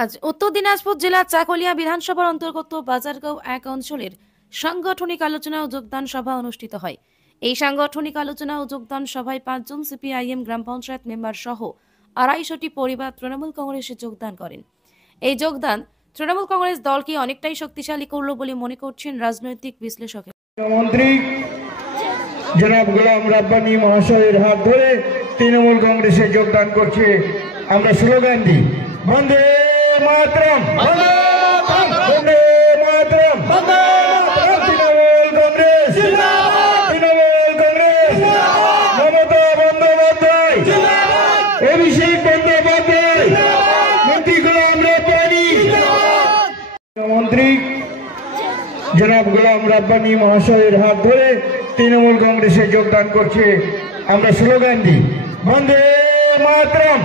আজ উত্তর দিনাজপুর জেলার চাকুলিয়া বিধানসভার অন্তর্গত বাজারগাঁও এক অঞ্চলের সাংগঠনিক আলোচনা ও যোগদান সভা অনুষ্ঠিত হয়। এই সাংগঠনিক আলোচনা ও যোগদান সভায় ৫ জন সিপিআইএম গ্রাম পঞ্চায়েত মেম্বার সহ ২৫০টি পরিবার তৃণমূল কংগ্রেসে যোগদান করেন। এই যোগদান তৃণমূল কংগ্রেস দলকে অনেকটাই শক্তিশালী করল বলে মনে করছেন রাজনৈতিক বিশ্লেষকেরা। মন্ত্রী জনাব গোলাম রাব্বানী মহাশয়ের হাত ধরে তৃণমূল কংগ্রেসে যোগদান করছে। আমরা স্লোগান দিই, বন্দে মাতরম, বন্দে মাতরম, তৃণমূল কংগ্রেস, তৃণমূল কংগ্রেস, মমতা বন্দ্যোপাধ্যায়, অভিষেক বন্দ্যোপাধ্যায়, মন্ত্রী গোলাম রাব্বানী। মন্ত্রী জনাব গোলাম রাব্বানী মহাশয়ের হাত ধরে তৃণমূল কংগ্রেসে যোগদান করছে। আমরা স্লোগান দিই, বন্দে মাতরম,